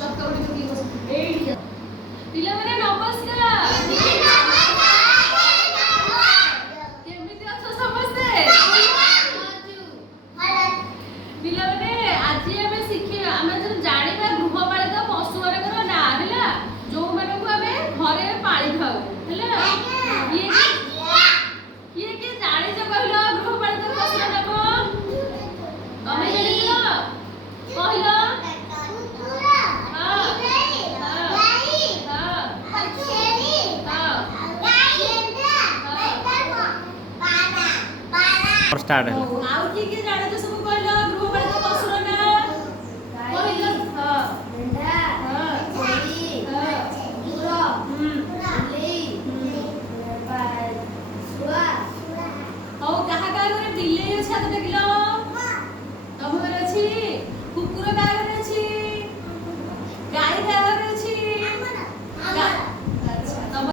ଚକା ଉଡି ପକେଇ ଏଇଠି ପିଲାମାନେ ନମସ୍କାର। କେମିତି ଅଛ ସମସ୍ତେ? ପିଲାମାନେ ଆଜି ଆମେ ଶିଖିବା ଆମେ ଯୋଉ ଜାଣିବା ଗୃହପାଳିତ ପଶୁମାନଙ୍କର ନାଁ ହେଲା ଯୋଉମାନଙ୍କୁ ଆମେ ଘରେ ପାଳିଥାଉ ହେଲା। କିଏ କିଏ ଜାଣିଛ କହିଲ ଗୃହପାଳିତ ପଶୁର ନାମ? ତମେ ଜାଣିଛ କହିଲ? स्टार्ट है। ଆଉ କିଏ କିଏ ଜାଣିଛ ସବୁ